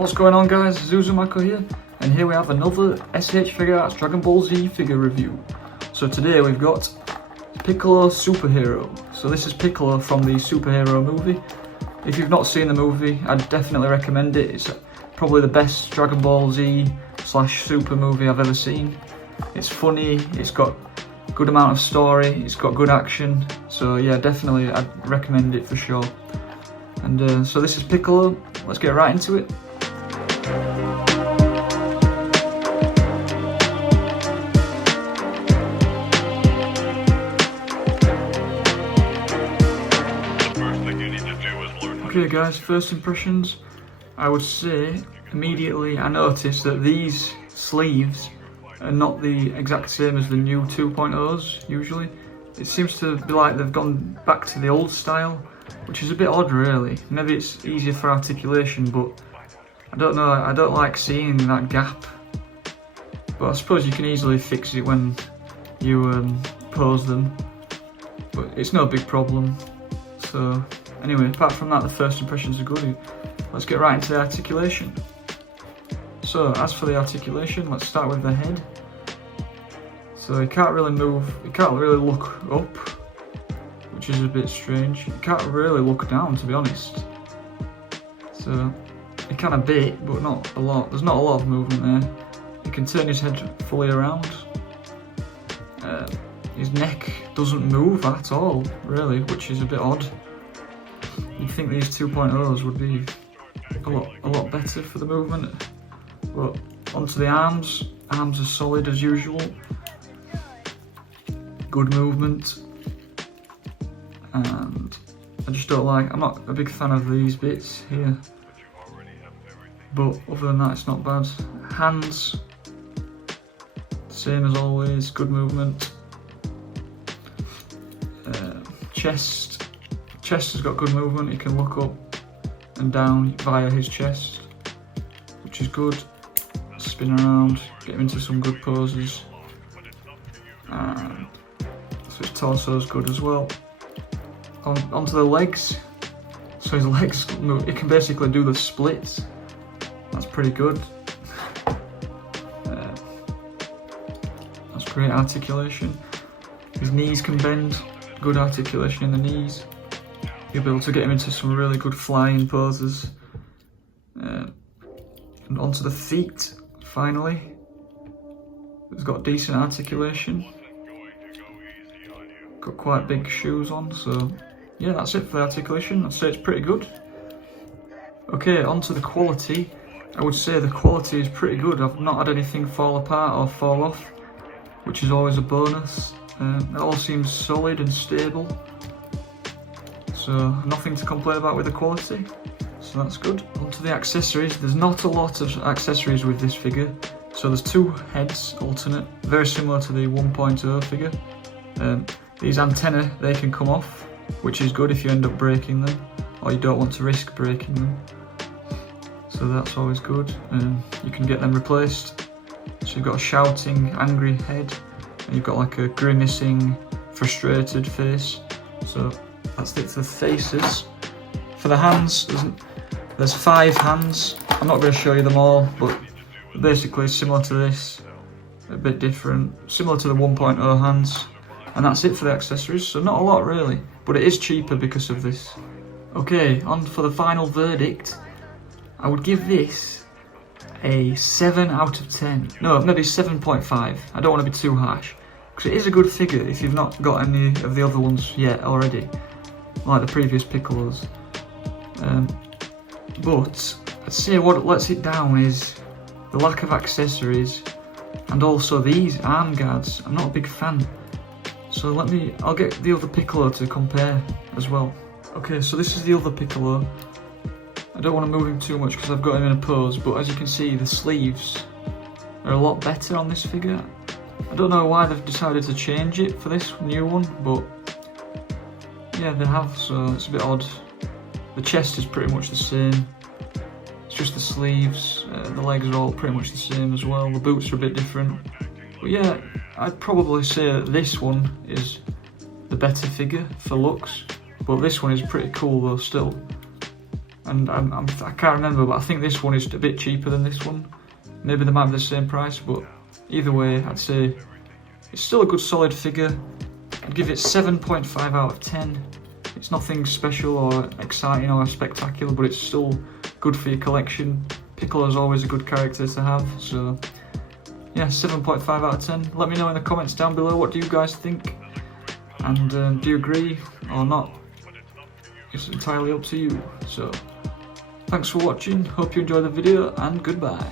What's going on, guys? Zuzumako here, and here we have another SH Figuarts Dragon Ball Z figure review. So today we've got Piccolo Superhero. So this is Piccolo from the Superhero movie. If you've not seen the movie, I'd definitely recommend it. It's probably the best Dragon Ball Z / Super movie I've ever seen. It's funny, it's got a good amount of story, it's got good action. So yeah, definitely I'd recommend it for sure. And so this is Piccolo. Let's get right into it. Okay guys, first impressions, I would say immediately I noticed that these sleeves are not the exact same as the new 2.0s usually. It seems to be like they've gone back to the old style, which is a bit odd really. Maybe it's easier for articulation, but I don't know, I don't like seeing that gap. But I suppose you can easily fix it when you pose them, but it's no big problem. So anyway, apart from that, the first impressions are good. Let's get right into the articulation. So as for the articulation, let's start with the head. So he can't really move, he can't really look up, which is a bit strange. He can't really look down, to be honest. So he can a bit, but not a lot. There's not a lot of movement there. He can turn his head fully around. His neck doesn't move at all, really, which is a bit odd. You'd think these 2.0s would be a lot better for the movement. But onto the arms. Arms are solid as usual. Good movement. And I just don't like, I'm not a big fan of these bits here. But other than that, it's not bad. Hands, same as always, good movement. Chest has got good movement, he can look up and down via his chest, which is good. Spin around, get him into some good poses. And so his torso is good as well. Onto the legs. So his legs, he can basically do the splits. That's pretty good. That's great articulation. His knees can bend, good articulation in the knees. You'll be able to get him into some really good flying poses. And onto the feet, finally. He's got decent articulation. Got quite big shoes on, so yeah, that's it for the articulation. I'd say it's pretty good. Okay, onto the quality. I would say the quality is pretty good. I've not had anything fall apart or fall off, which is always a bonus. It all seems solid and stable. So nothing to complain about with the quality, so that's good. Onto the accessories. There's not a lot of accessories with this figure. So there's two heads alternate, very similar to the 1.0 figure. These antennae, they can come off, which is good if you end up breaking them, or you don't want to risk breaking them. So that's always good. You can get them replaced. So you've got a shouting, angry head, and you've got like a grimacing, frustrated face. So that's it for the faces. For the hands, there's 5 hands. I'm not going to show you them all, but basically similar to this, a bit different, similar to the 1.0 hands. And that's it for the accessories, so not a lot really, but it is cheaper because of this. Okay, on for the final verdict. I would give this a 7 out of 10. No, maybe 7.5. I don't want to be too harsh, because it is a good figure if you've not got any of the other ones yet already, like the previous Piccolos. But I'd say what lets it down is the lack of accessories, and also these arm guards. I'm not a big fan. So I'll get the other Piccolo to compare as well. Okay, so this is the other Piccolo. I don't want to move him too much because I've got him in a pose, but as you can see, the sleeves are a lot better on this figure. I don't know why they've decided to change it for this new one, but yeah, they have, so it's a bit odd. The chest is pretty much the same. It's just the sleeves, the legs are all pretty much the same as well. The boots are a bit different. But yeah, I'd probably say that this one is the better figure for looks, but this one is pretty cool though still. and I can't remember, but I think this one is a bit cheaper than this one. Maybe they might be the same price, but either way, I'd say it's still a good solid figure. I'd give it 7.5 out of 10. It's nothing special or exciting or spectacular, but it's still good for your collection. Piccolo is always a good character to have, so yeah, 7.5 out of 10. Let me know in the comments down below, what do you guys think? And do you agree or not? It's entirely up to you. So, thanks for watching, hope you enjoyed the video, and goodbye.